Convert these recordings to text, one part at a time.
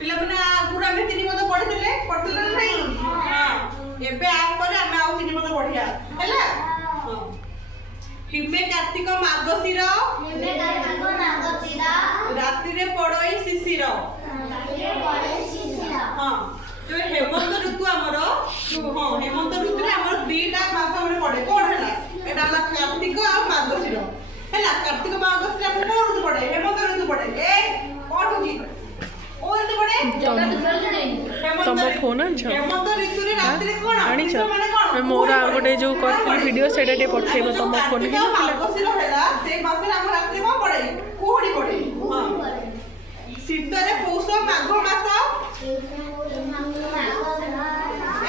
ପିଲାମାନେ ଆଗରୁ ଆମେ ତିନି ପଦ ପଢିଥିଲେ ନା ନାହିଁ? ଏବେ ପରେ ଆମେ ଆଉ ତିନି ପଦ ପଢିବା ହେଲା। ହିମେ କାର୍ତ୍ତିକ ମାର୍ଗଶିର ରାତିରେ ପଡଇ ଶିଶିର। ହଁ ଯୋଉ ହେମନ୍ତ ଋତୁ ଆମର ହେମନ୍ତ ଋତୁରେ ଆମର ଦିଟା ମାସ ଆମେ ପଡେ। କଣ ହେଲା? ଏଟା ହେଲା କାର୍ତ୍ତିକ ଆଉ ମାର୍ଗଶିର ହେଲା। କାର୍ତ୍ତିକ ମାର୍ଗଶିର ଆମର କୋଉ ଋତୁ ପଡେ? ହେମନ୍ତ ଋତୁ ପଡେ। ଏ କଣ ହଉଛି? मोर आ गोटे जो करथिली वीडियो सेटा टे पठेबो तम फोन के मार्गशीर हैला से मासे हम रात्रि को पड़े कोहड़ी पड़े। हां शीतरे पौष माघ मास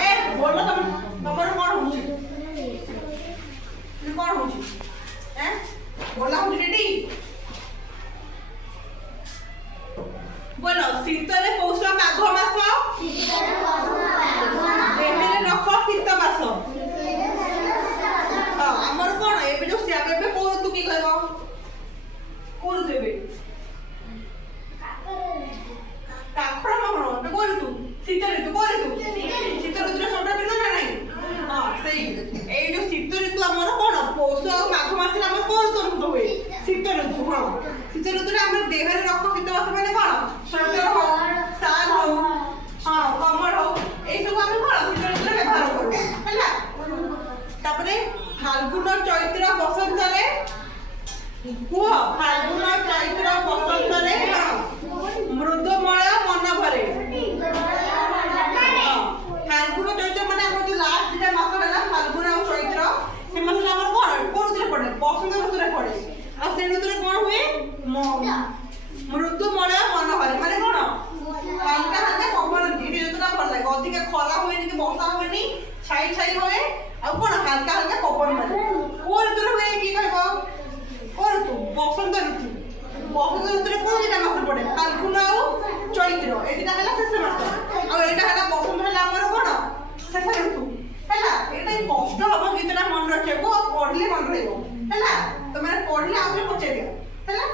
ए बोलो तमर कोन होची कोन होची हैं बोला होची रेडी बोलो शीतरे पौष माघ मास देहरे नख शीत मास। हां हमर कोन एबे जो श्याम एबे को तू की कहबो कोन देबे काखड़ मखण तो कोन तू शीत ऋतु कोन तू शीत ऋतु रे सोटा दिन ना नाही। हां सेही ए जो शीत ऋतु हमर कोन पौष और माघ मास रे हमर कोन तो हुए शीत ऋतु। हां शीत ऋतु रे हमर देहरे नख शीत मास माने कोन स्वेटर हो साल हो हां कमर हो ए सब हम कोन शीत ऋतु रे व्यवहार करू हैला। तापरे फाल्गुन चैत्र बसंत रे कुह फाल्गुन चैत्र बसंत रे मृदुमय मन भरे। फाल्गुन चैत्र माने हम जो लास्ट जे मास होला फाल्गुन और चैत्र से मास रे हमर कोन को ऋतु रे पड़े बसंत ऋतु रे पड़े। आ से ऋतु रे कोन हुए मृदुमय मन भरे माने कोन हल्का हल्का पवन धीरे ऋतुटा भल लागे अधिक खरा होए नि वर्षा होए नि छाई छाई होए आ कोन हल्का हल्का पवन मारे को ऋतु रे हुए की कहबो को ऋतु बसंत ऋतु। बसंत ऋतु रे कोन दिना मास पड़े फाल्गुन और चैत्र ए दिना हला शेष मास आ एटा हला बसंत हला हमर कोन शेष ऋतु हला। एटा कष्ट हबो गीतटा मन रखिएको पढले मन रहइबो हला। तमे पढले आउरे पछे दियो हला।